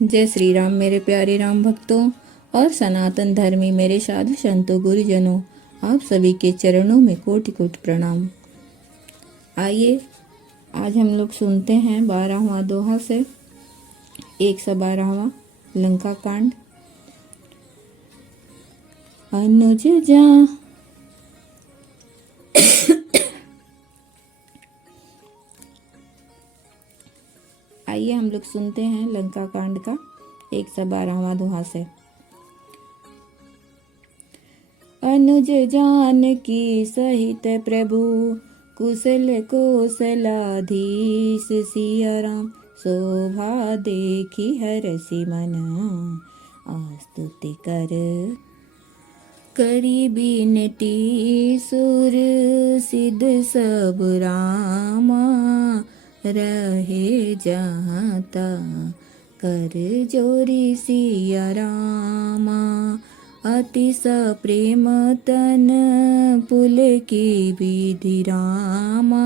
जय श्री राम मेरे प्यारे राम भक्तों और सनातन धर्मी मेरे साधु संतों गुरुजनों, आप सभी के चरणों में कोटि कोटि प्रणाम। आइए आज हम लोग सुनते हैं 12वां दोहा से 112वां लंका कांड। अनुज जा आइए हम लोग सुनते हैं लंका कांड का 112वां दोहा से। अनुज जानकी सहित प्रभु कुशल कौशलाधीश, सिया राम शोभा देखी हरषि मन, आस्तुति करी बिनती सुर सिद्ध सब रामा, रहे जहाँता कर जोरी सिया रामा, अति सप्रेम तन पुल की विधि रामा,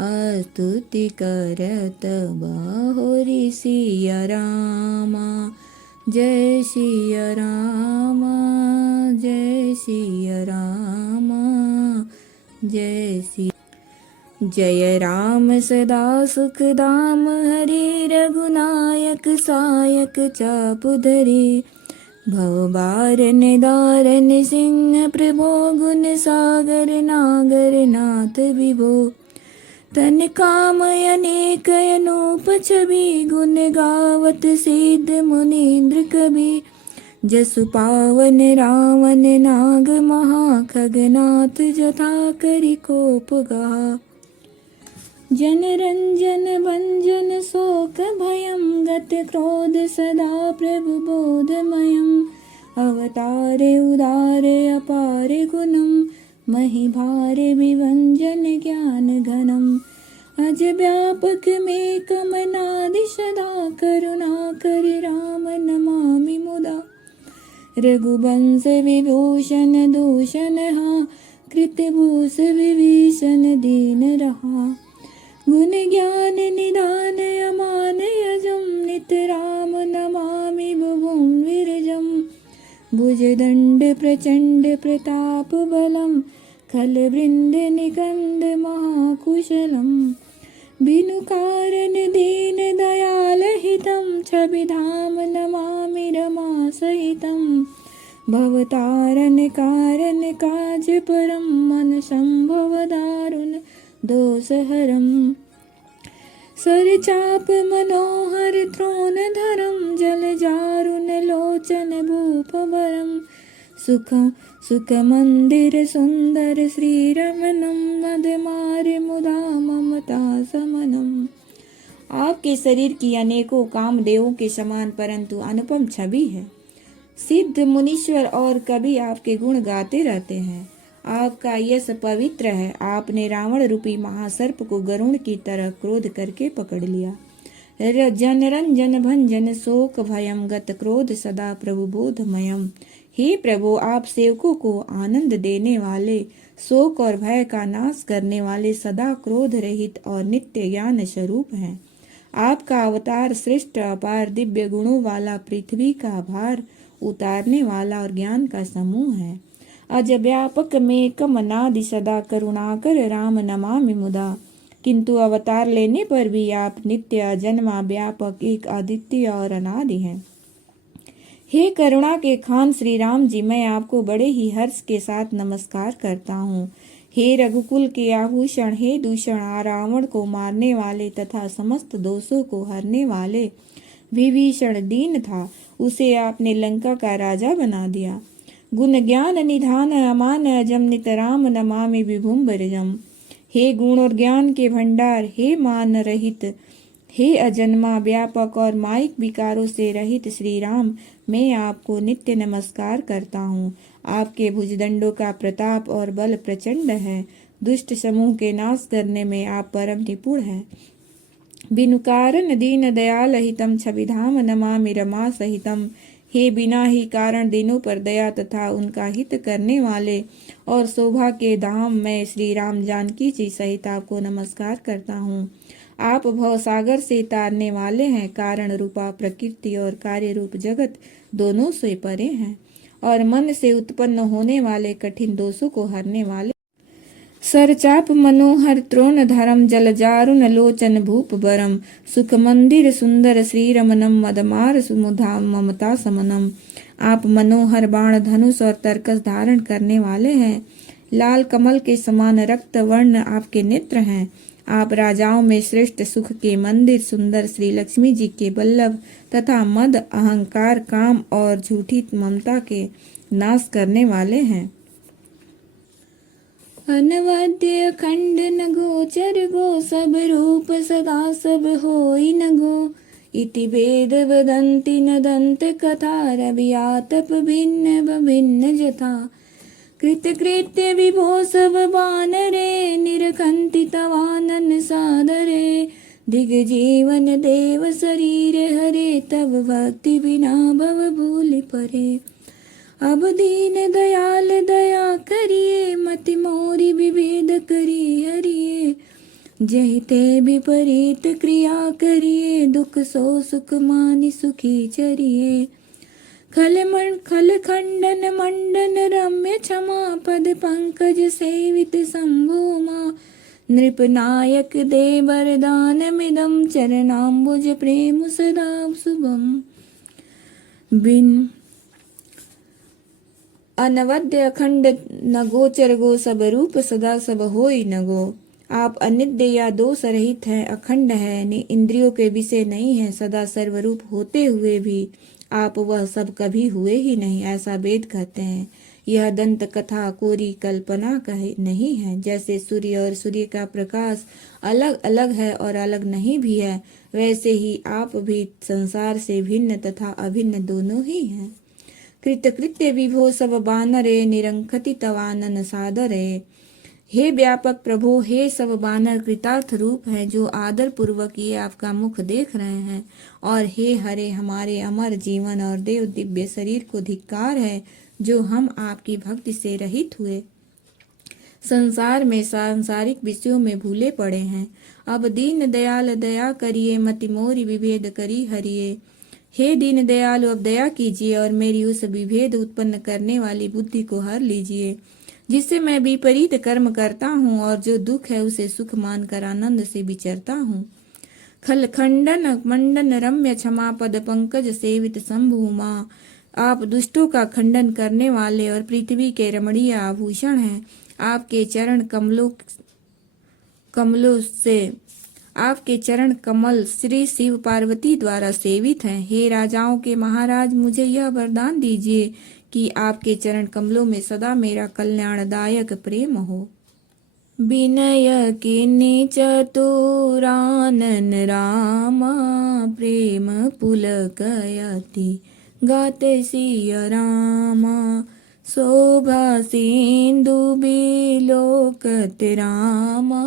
स्तुति करत बाहुरी सिया रामा। जय सिया रामा जय सिया रामा जय सिया। जय राम सदा सुख दाम हरि, रघुनायक सायक चापु धरे, भवबारन दारन सिंह प्रभो, गुण सागर नागर नाथ विभो, तन काम अनेक अनूप छवि, गुण गावत सिद्ध मुनीन्द्र कवि, जसु पावन रावण नाग महा, खगनाथ जथा करि कोप गा, जन रंजन भंजन शोक भयं, गत क्रोध सदा प्रभु बोधमयं, अवतारे उदारे अपारे गुणं, महि भारे विभंजन ज्ञान घनम, अज व्यापक में कमनादि सदा, करुणा करि राम नमामि मुदा, रघुवंश विभूषण दूषण हा, कृतभूष विभीषण दीन रहा, गुण ज्ञान निधान अमान यजम, नित राम नमामि भुवं विरजम, भुजदंड प्रचंड प्रताप बलम, खल वृंद निकंद महाकुशलम, बिनु कारण दीन दयाल हितम, छवि धाम नमामि रमा सहितम, भवतारण कारण काज परम, मन संभव दारुण दोष हरम, सर चाप मनोहर त्रोण धरम, जल जारुन लोचन भूप वरम, सुख मंदिर सुंदर श्री रमनम, मद मार मुदा ममता समनम। आपके शरीर की अनेकों कामदेवों के समान परंतु अनुपम छवि है। सिद्ध मुनीश्वर और कवि आपके गुण गाते रहते हैं। आपका यश पवित्र है। आपने रावण रूपी महासर्प को गरुण की तरह क्रोध करके पकड़ लिया। जन रंजन भंजन शोक भयम, गत क्रोध सदा प्रभु बोधमयम। हे प्रभु, आप सेवकों को आनंद देने वाले, शोक और भय का नाश करने वाले, सदा क्रोध रहित और नित्य ज्ञान स्वरूप हैं। आपका अवतार श्रेष्ठ अपार दिव्य गुणों वाला, पृथ्वी का भार उतारने वाला और ज्ञान का समूह है। अज व्यापक में कमनादि सदा, करुणाकर राम नमामि मुदा। किंतु अवतार लेने पर भी आप नित्य अजन्मा व्यापक एक अद्वितीय और अनादि हैं। हे करुणा के खान श्री राम जी, मैं आपको बड़े ही हर्ष के साथ नमस्कार करता हूँ। हे रघुकुल के आभूषण, हे दूषण, रावण को मारने वाले तथा समस्त दोषों को हरने वाले विभीषण दीन था, उसे आपने लंका का राजा बना दिया। गुण ज्ञान निधान अमान अजम, नित राम नमामि विभुम बरजम। हे गुण और ज्ञान के भंडार, हे मान रहित, हे अजन्मा व्यापक और माइक विकारों से रहित श्री राम, मैं आपको नित्य नमस्कार करता हूँ। आपके भुजदंडों का प्रताप और बल प्रचंड है। दुष्ट समूह के नाश करने में आप परम निपुण हैं। बिनु कारण दीन दयाल हितम, छविधाम नमामि रमा सहितम। हे बिना ही कारण दिनों पर दया तथा उनका हित करने वाले और शोभा के धाम, मैं श्री राम जानकी जी सहित आपको नमस्कार करता हूँ। आप भव सागर से तारने वाले हैं। कारण रूपा प्रकृति और कार्य रूप जगत दोनों से परे हैं और मन से उत्पन्न होने वाले कठिन दोषों को हरने वाले। सरचाप मनोहर त्रोण धरम जलजारुन लोचन भूप बरम सुख मंदिर सुंदर श्री रमनम मदमार सुमुधा ममता समनम। आप मनोहर बाण धनुष और तरकस धारण करने वाले हैं। लाल कमल के समान रक्त वर्ण आपके नेत्र हैं। आप राजाओं में श्रेष्ठ सुख के मंदिर सुंदर श्री लक्ष्मी जी के बल्लभ तथा मद अहंकार काम और झूठी ममता के नाश करने वाले हैं। अनवद्य अखंड न गोचर गो सब रूप सदा सब होई न गो इति भेद वदन्ति न दंत कथा रवियातप भिन्न भिन्न जथा। कृत्य विभो सब बानरे निरखंति तवानन सादरे दिग्जीवन देव शरीर हरे तब भक्ति बिना भव भूल परे। अब दीन दयाल दया करिए मति मोरी विभेद करी हरिये जहि ते विपरीत क्रिया करिए दुख सो सुख मानि सुखी चरिए। खल खंडन मंडन रम्य क्षमा पद पंकज सेवित शंभु मां नृप नायक दे वरदान मिदम चरणाम्बुज प्रेम सदा शुभम। बिन अनवद्य अखंड न गोचर गो सब रूप सदा सब होई न गो। आप अनित्य या दोष रहित हैं, अखंड है, इंद्रियों के विषय नहीं है, सदा सर्वरूप होते हुए भी आप वह सब कभी हुए ही नहीं, ऐसा वेद कहते हैं। यह दंत कथा कोरी कल्पना का नहीं है। जैसे सूर्य और सूर्य का प्रकाश अलग अलग है और अलग नहीं भी है, वैसे ही आप भी संसार से भिन्न तथा अभिन्न दोनों ही हैं। कृत्य विभो सब बानरे निरंखति तवानन सादरे। हे व्यापक प्रभो, हे सब बानर कृतार्थ रूप हैं जो आदर पूर्वक ये आपका मुख देख रहे हैं। और हे हरे, हमारे अमर जीवन और देव दिव्य शरीर को धिक्कार है जो हम आपकी भक्ति से रहित हुए संसार में सांसारिक विषयों में भूले पड़े हैं। अब दीन दयाल दया करिए मति मोरी विभेद करी हरिये। हे दीन दयालु, अब दया कीजिए और मेरी उस विभेद उत्पन्न करने वाली बुद्धि को हर लीजिए जिससे मैं विपरीत कर्म करता हूँ और जो दुख है उसे सुख मानकर आनंद से विचरता हूँ। खल खंडन मंडन रम्य क्षमा पद पंकज सेवित शंभु मां। आप दुष्टों का खंडन करने वाले और पृथ्वी के रमणीय आभूषण हैं। आपके चरण कमल श्री शिव पार्वती द्वारा सेवित हैं। हे राजाओं के महाराज, मुझे यह वरदान दीजिए कि आपके चरण कमलों में सदा मेरा कल्याणदायक प्रेम हो। विनय किन्नि चतुरानन रामा प्रेम पुलकयति गात सिय रामा शोभा सिंधु बिलोकत रामा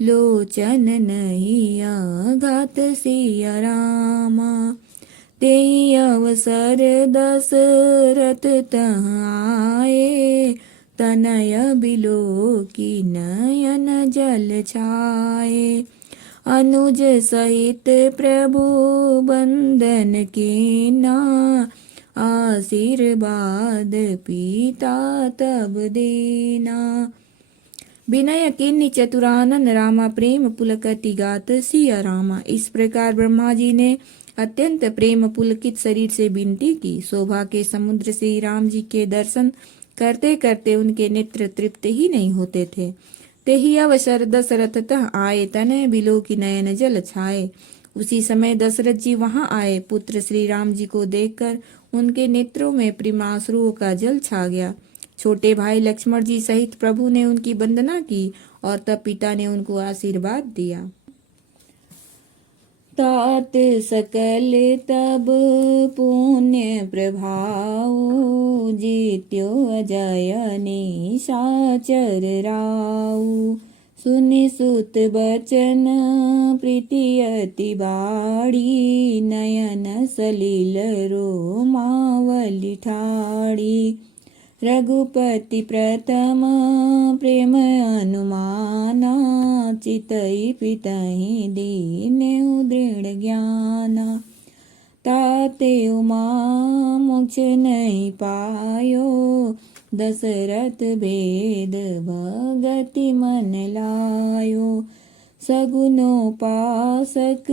लोचन नहीं आघात सिय रामा। तेहि अवसर दशरथ तह आए तनय बिलोकी नयन जल छाए। अनुज सहित प्रभु बंदन कीना आशीर्वाद पीता तब देना। विनय किन्नि चतुरानन रामा प्रेम पुलकति गात सिया रामा। इस प्रकार ब्रह्मा जी ने अत्यंत प्रेम पुलकित शरीर से विनती की। शोभा के समुद्र श्री राम जी के दर्शन करते करते उनके नेत्र तृप्त ही नहीं होते थे। तेहि अवसर दशरथ तह आए तनय बिलोकी नयन जल छाए। उसी समय दशरथ जी वहां आए। पुत्र श्री राम जी को देखकर उनके नेत्रों में प्रेमाश्रुओं का जल छा गया। छोटे भाई लक्ष्मण जी सहित प्रभु ने उनकी वंदना की और तब पिता ने उनको आशीर्वाद दिया। तात सकल तब पुण्य प्रभाव जीत्यो अजय निशाचर राउ। सुनि सुत बचन प्रीति अति बाड़ी नयन सलिल रोमावली ठाड़ी। रघुपति प्रथम प्रेम अनुमाना, चितई पितहि दीन्यु दृढ़ ज्ञाना। ताते उमा मोक्ष नहीं पायो, दशरथ भेद भगति मन लायो। सगुनोपासक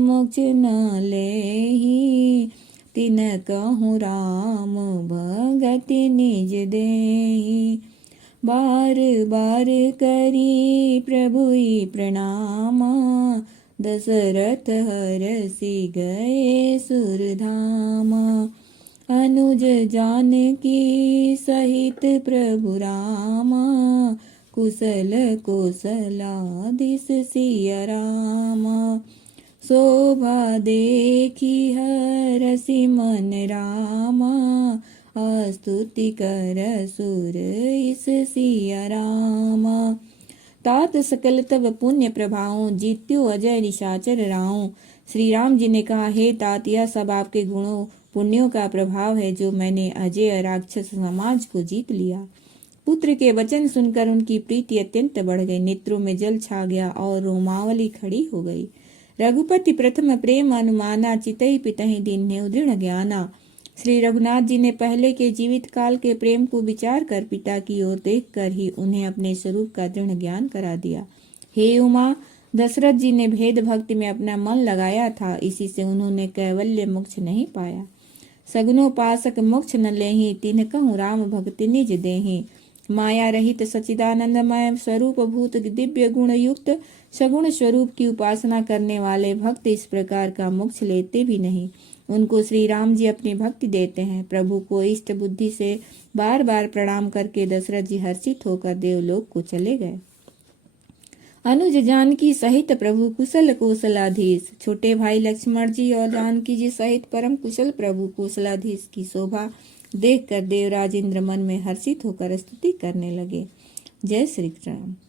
मोक्ष न लेहि, तिन कहूँ राम भगति निज देहि। बार बार करी प्रभुई प्रणामा, दशरथ हरषि गए सुरधामा। अनुज जानकी सहित प्रभु रामा, कुशल कौशलाधीश सिया रामा। शोभा देखी हरषि मन रामा, स्तुति कर सुर इस सिया रामा। तात सकल तब पुण्य प्रभाओं, जीत्यो अजय निशाचर राहों। श्री राम जी ने कहा, हे तात, यह सब आपके गुणों पुण्यों का प्रभाव है जो मैंने अजय राक्षस समाज को जीत लिया। पुत्र के वचन सुनकर उनकी प्रीति अत्यंत बढ़ गई, नेत्रों में जल छा गया और रोमावली खड़ी हो गई। रघुपति प्रथम प्रेम अनुमाना, चितई पितहि दीन्यु दृढ़ ज्ञाना। श्री रघुनाथ जी ने पहले के जीवित काल के प्रेम को विचार कर पिता की ओर देखकर ही उन्हें अपने स्वरूप का दृढ़ ज्ञान करा दिया। हे उमा, दशरथ जी ने भेद भक्ति में अपना मन लगाया था, इसी से उन्होंने कैवल्य मोक्ष नहीं पाया। सगुनोपासक मोक्ष न लेहि, तिन्ह कहूँ राम भक्ति निज देहि। माया रहित सचिदानंदमय स्वरूप भूत दिव्य गुण युक्त सगुण स्वरूप की उपासना करने वाले भक्त इस प्रकार का मोक्ष लेते भी नहीं। उनको श्री राम जी अपनी भक्ति देते हैं। प्रभु को इष्ट बुद्धि से बार बार प्रणाम करके दशरथ जी हर्षित होकर देवलोक को चले गए। अनुज जानकी सहित प्रभु कुशल कौशलाधीश। छोटे भाई लक्ष्मण जी और जानकी जी सहित परम कुशल प्रभु कौशलाधीश की शोभा देखकर देवराज इंद्र मन में हर्षित होकर स्तुति करने लगे। जय श्री राम।